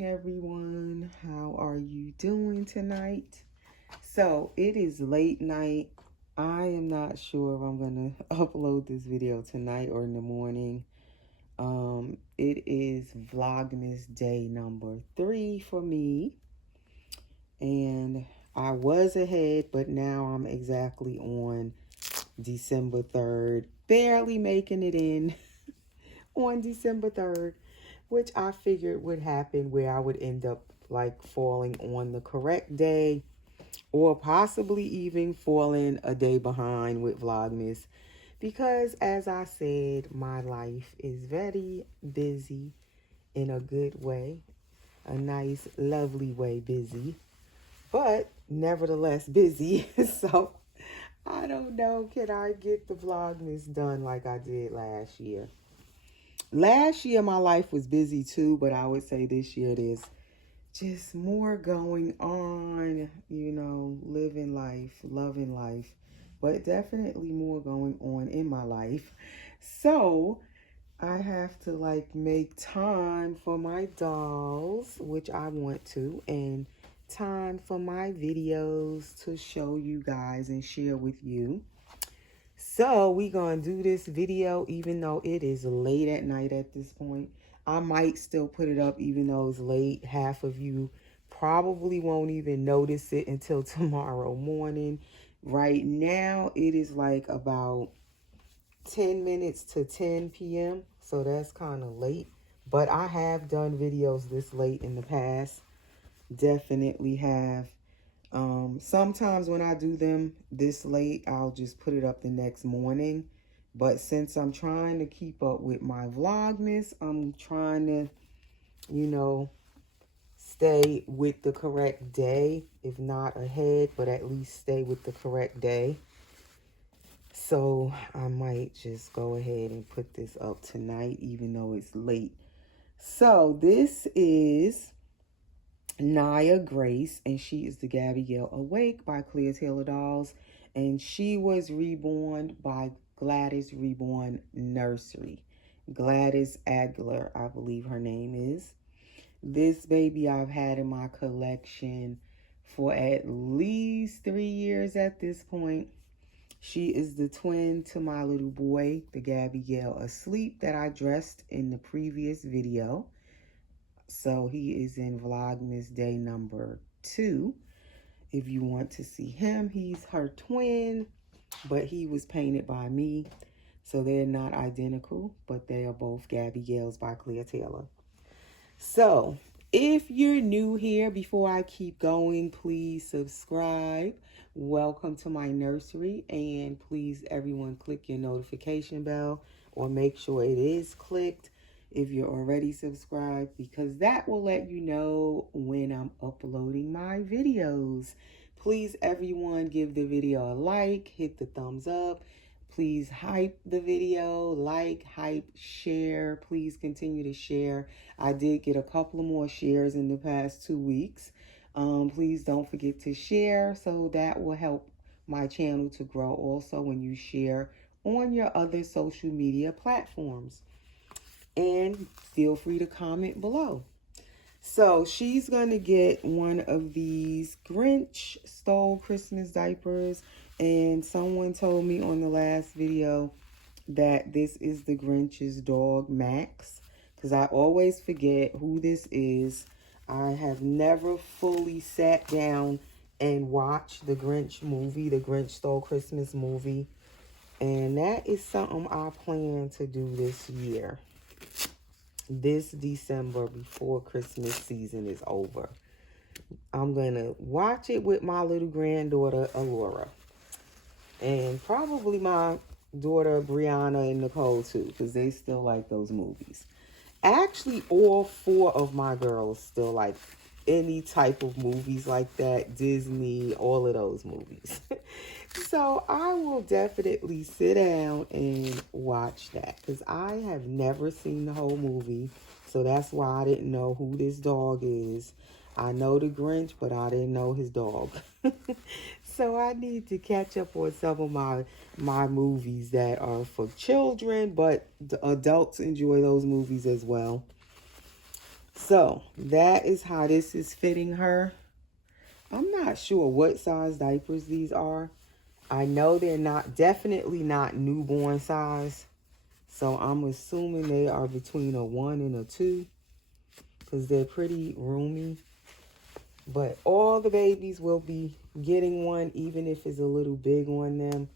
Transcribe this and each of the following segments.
morning, everyone. How are you doing tonight? So it is late night. I am not sure if I'm gonna upload this video tonight or in the morning. It is Vlogmas day number 3 for me, and I was ahead, but now I'm exactly on December 3rd, barely making it in on December 3rd, which I figured would happen, where I would end up like falling on the correct day or possibly even falling a day behind with Vlogmas, because as I said, my life is very busy in a good way, a nice, lovely way busy, but nevertheless busy. So I don't know, can I get the Vlogmas done like I did last year? Last year, my life was busy too, but I would say this year there's just more going on, living life, loving life, but definitely more going on in my life. So I have to make time for my dolls, which I want to, and time for my videos to show you guys and share with you. So we gonna do this video even though it is late at night at this point. I might still put it up even though it's late. Half of you probably won't even notice it until tomorrow morning. Right now it is like about 10 minutes to 10 p.m. So that's kind of late. But I have done videos this late in the past. Definitely have. Sometimes when I do them this late, I'll just put it up the next morning. But since I'm trying to keep up with my Vlogmas, I'm trying to, stay with the correct day, if not ahead, but at least stay with the correct day. So I might just go ahead and put this up tonight, even though it's late. So this is Nia Grace, and she is the Gaby, Gail Awake by Clear Taylor Dolls, and she was reborn by Gladys Reborn Nursery. Gladys Agler, I believe her name is. This baby I've had in my collection for at least 3 years at this point. She is the twin to my little boy, the Gaby Gail Asleep, that I dressed in the previous video. So he is in Vlogmas day number 2. If you want to see him, he's her twin, but he was painted by me. So they're not identical, but they are both Gaby Gales by Clear Taylor. So if you're new here, before I keep going, please subscribe. Welcome to my nursery, and please everyone click your notification bell, or make sure it is clicked if you're already subscribed, because that will let you know when I'm uploading my videos. Please everyone give the video a like, hit the thumbs up. Please hype the video, like, hype, share. Please continue to share. I did get a couple of more shares in the past 2 weeks. Please don't forget to share, so that will help my channel to grow also when you share on your other social media platforms. And feel free to comment below. So she's going to get one of these Grinch Stole Christmas diapers. And someone told me on the last video that this is the Grinch's dog, Max. Because I always forget who this is. I have never fully sat down and watched the Grinch movie, the Grinch Stole Christmas movie. And that is something I plan to do this year. This December, before Christmas season is over. I'm going to watch it with my little granddaughter, Alora. And probably my daughter, Brianna, and Nicole, too, because they still like those movies. Actually, all 4 of my girls still like any type of movies like that. Disney, all of those movies. So I will definitely sit down and watch that, because I have never seen the whole movie. So that's why I didn't know who this dog is. I know the Grinch, but I didn't know his dog. So I need to catch up on some of my movies that are for children, but the adults enjoy those movies as well. So that is how this is fitting her. I'm not sure what size diapers these are. I know they're definitely not newborn size. So I'm assuming they are between a 1 and a 2 because they're pretty roomy. But all the babies will be getting one, even if it's a little big on them.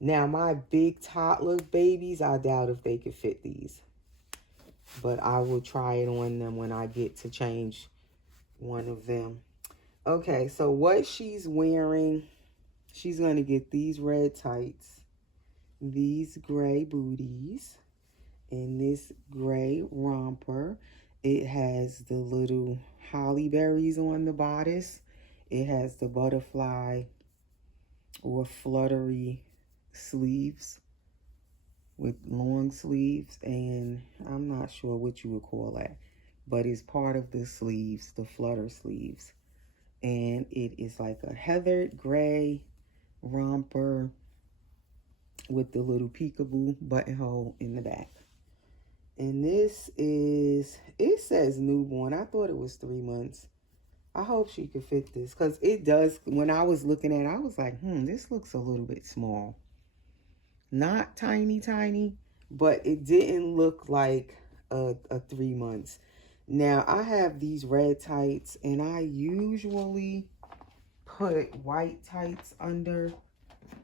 Now, my big toddler babies, I doubt if they could fit these. But I will try it on them when I get to change one of them. Okay, so what she's wearing, she's going to get these red tights, these gray booties, and this gray romper. It has the little holly berries on the bodice. It has the butterfly or fluttery sleeves with long sleeves, and I'm not sure what you would call that, but it's part of the sleeves, the flutter sleeves. And it is like a heathered gray romper with the little peekaboo buttonhole in the back. And this is, it says newborn. I thought it was 3 months. I hope she could fit this because it does. When I was looking at it, I was like, this looks a little bit small. Not tiny, tiny, but it didn't look like a 3 months. Now, I have these red tights, and I usually put white tights under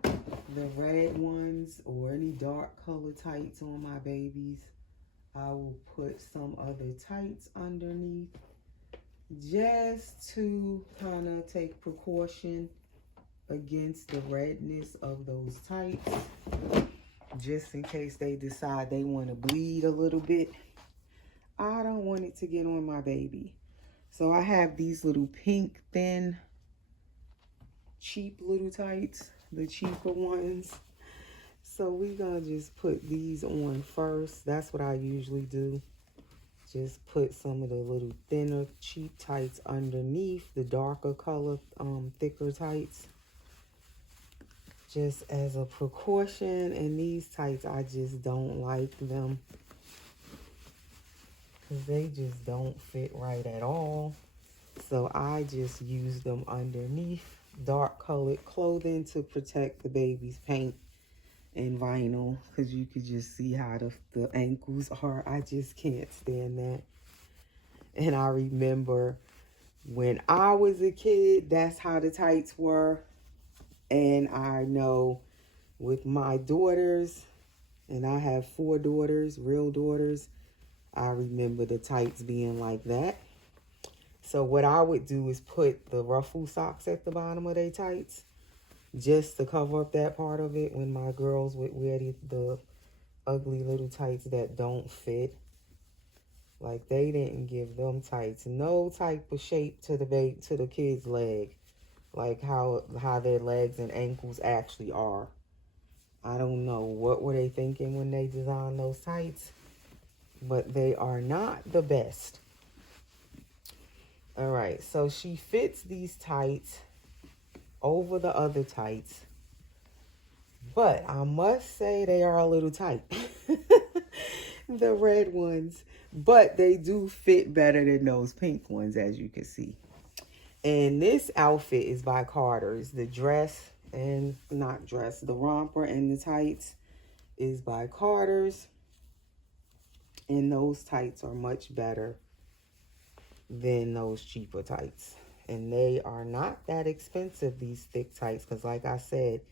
the red ones or any dark color tights on my babies. I will put some other tights underneath just to kind of take precaution against the redness of those tights, just in case they decide they want to bleed a little bit. I don't want it to get on my baby. So I have these little pink, thin, cheap little tights, the cheaper ones. So we're going to just put these on first. That's what I usually do. Just put some of the little thinner, cheap tights underneath the darker color, thicker tights, just as a precaution. And these tights, I just don't like them because they just don't fit right at all. So I just use them underneath dark colored clothing to protect the baby's paint and vinyl, because you could just see how the ankles are. I just can't stand that. And I remember when I was a kid, that's how the tights were. And I know with my daughters, and I have 4 daughters, real daughters, I remember the tights being like that. So what I would do is put the ruffle socks at the bottom of their tights, just to cover up that part of it when my girls would wear the ugly little tights that don't fit. Like, they didn't give them tights no type of shape to the kid's leg, like how their legs and ankles actually are. I don't know what were they thinking when they designed those tights, but they are not the best. All right, so she fits these tights over the other tights, but I must say they are a little tight. The red ones, but they do fit better than those pink ones, as you can see. And this outfit is by Carter's. The dress, and not dress, the romper and the tights is by Carter's, and those tights are much better than those cheaper tights. And they are not that expensive, these thick tights, because like I said,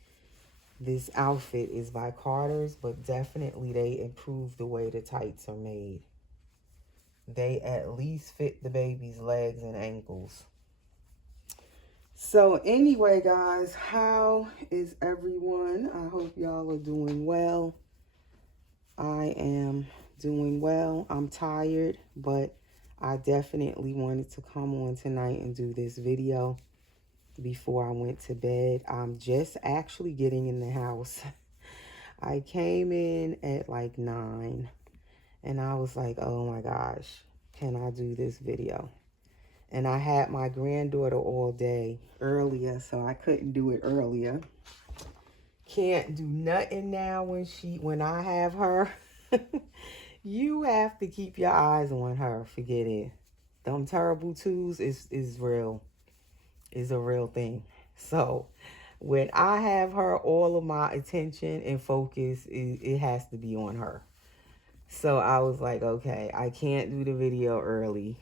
this outfit is by Carter's, but definitely they improve the way the tights are made. They at least fit the baby's legs and ankles. So anyway, guys, how is everyone? I hope y'all are doing well. I am doing well. I'm tired, but I definitely wanted to come on tonight and do this video before I went to bed. I'm just actually getting in the house. I came in at like 9 and I was like, oh my gosh, can I do this video? And I had my granddaughter all day earlier, so I couldn't do it earlier. Can't do nothing now when I have her. You have to keep your eyes on her. Forget it. them terrible twos is real, is a real thing. So when I have her, all of my attention and focus, it has to be on her. So I was like, okay, I can't do the video early.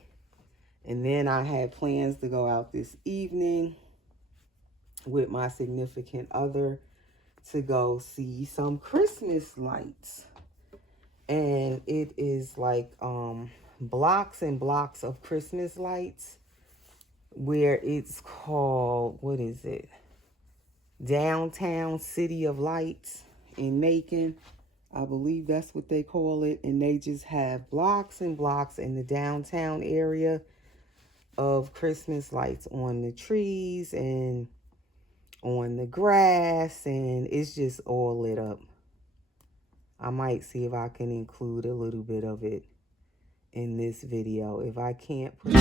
And then I had plans to go out this evening with my significant other to go see some Christmas lights. And it is like blocks and blocks of Christmas lights, where it's called, what is it? Downtown City of Lights in Macon. I believe that's what they call it. And they just have blocks and blocks in the downtown area of Christmas lights on the trees and on the grass. And it's just all lit up. I might see if I can include a little bit of it in this video. If I can't put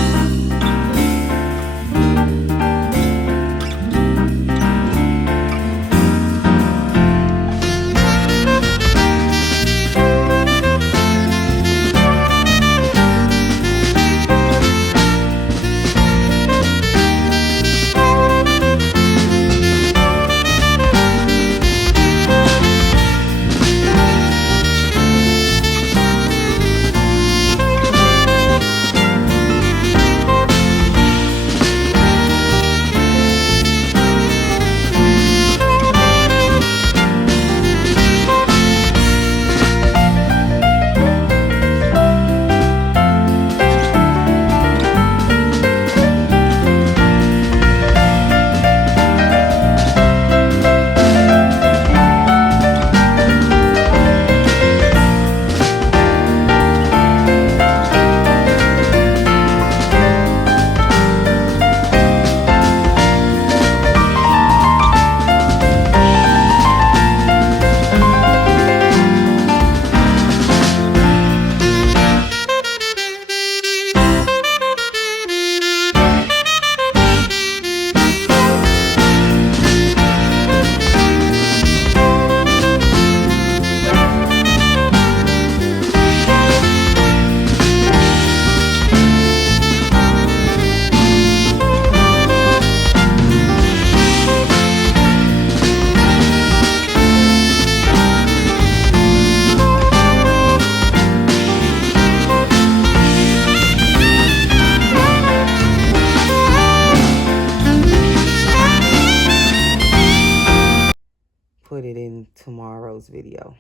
it in tomorrow's video,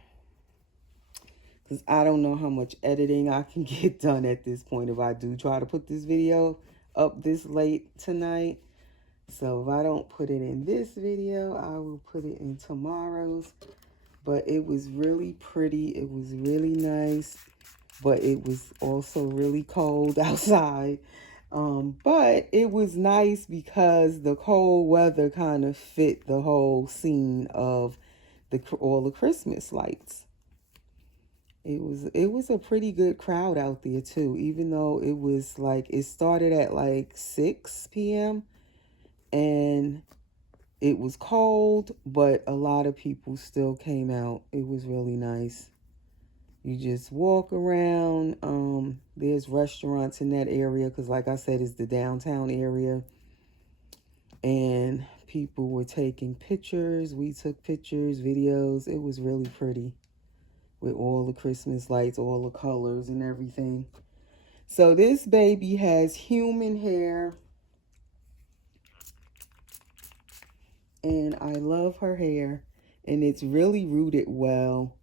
because I don't know how much editing I can get done at this point if I do try to put this video up this late tonight. So if I don't put it in this video, I will put it in tomorrow's. But it was really pretty. It was really nice, but it was also really cold outside. But it was nice because the cold weather kind of fit the whole scene of all the Christmas lights. It was a pretty good crowd out there too, even though it was like, it started at like 6 p.m. and it was cold, but a lot of people still came out. It was really nice. You just walk around. There's restaurants in that area because, like I said, it's the downtown area. And people were taking pictures. We took pictures, videos. It was really pretty with all the Christmas lights, all the colors and everything. So this baby has human hair. And I love her hair. And it's really rooted well.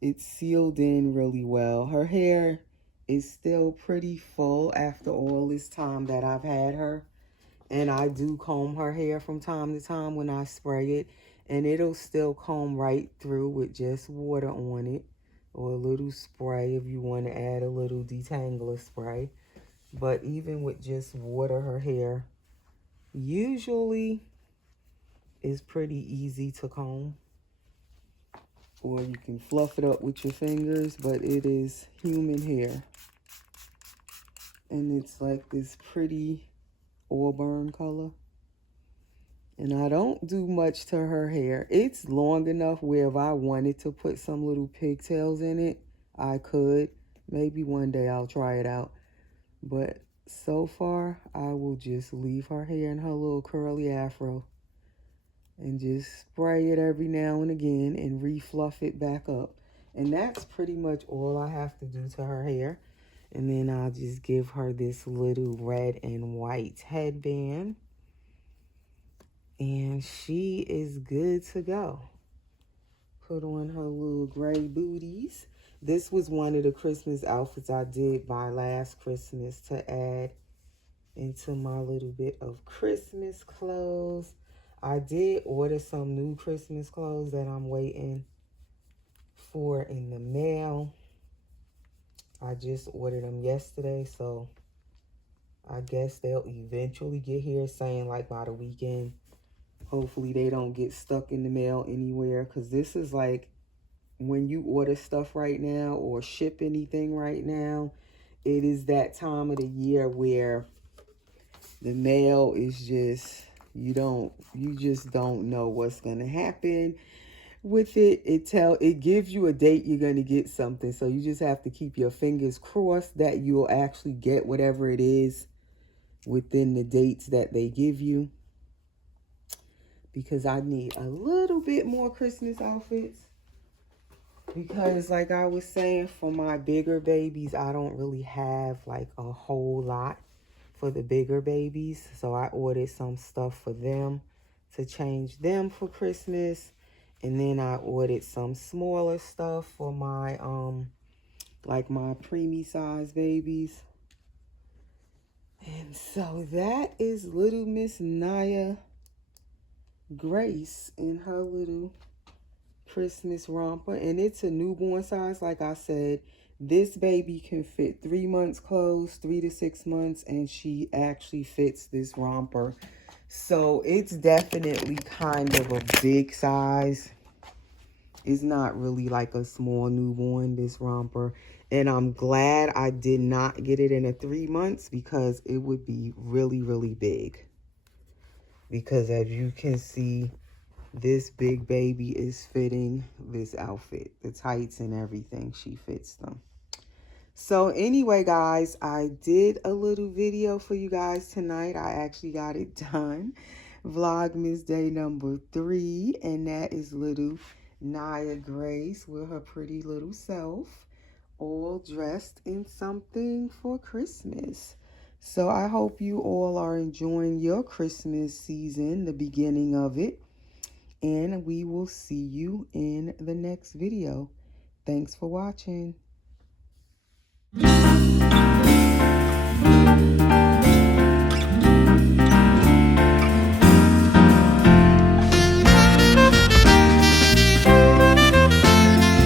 It's sealed in really well. Her hair is still pretty full after all this time that I've had her. And I do comb her hair from time to time when I spray it. And it'll still comb right through with just water on it. Or a little spray if you want to add a little detangler spray. But even with just water, her hair usually is pretty easy to comb. Or you can fluff it up with your fingers, but it is human hair. And it's like this pretty auburn color. And I don't do much to her hair. It's long enough where if I wanted to put some little pigtails in it, I could. Maybe one day I'll try it out. But so far, I will just leave her hair in her little curly afro and just spray it every now and again and refluff it back up. And that's pretty much all I have to do to her hair. And then I'll just give her this little red and white headband. And she is good to go. Put on her little gray booties. This was one of the Christmas outfits I did buy last Christmas to add into my little bit of Christmas clothes. I did order some new Christmas clothes that I'm waiting for in the mail. I just ordered them yesterday, so I guess they'll eventually get here, saying like by the weekend. Hopefully they don't get stuck in the mail anywhere, because this is like when you order stuff right now or ship anything right now, it is that time of the year where the mail is just, you just don't know what's going to happen with it. It gives you a date you're going to get something. So you just have to keep your fingers crossed that you'll actually get whatever it is within the dates that they give you. Because I need a little bit more Christmas outfits. Because like I was saying, for my bigger babies, I don't really have like a whole lot for the bigger babies. So I ordered some stuff for them to change them for Christmas. And then I ordered some smaller stuff for my like my preemie size babies. And so that is little Miss Nia Grace in her little Christmas romper. And it's a newborn size. Like I said, this baby can fit 3 months clothes, 3 to 6 months, and she actually fits this romper. So it's definitely kind of a big size. It's not really like a small newborn, this romper. And I'm glad I did not get it in a 3 months, because it would be really, really big. Because as you can see, this big baby is fitting this outfit. The tights and everything, she fits them. So anyway, guys, I did a little video for you guys tonight. I actually got it done. Vlogmas day number 3. And that is little Nia Grace with her pretty little self, all dressed in something for Christmas. So I hope you all are enjoying your Christmas season, the beginning of it. And we will see you in the next video. Thanks for watching.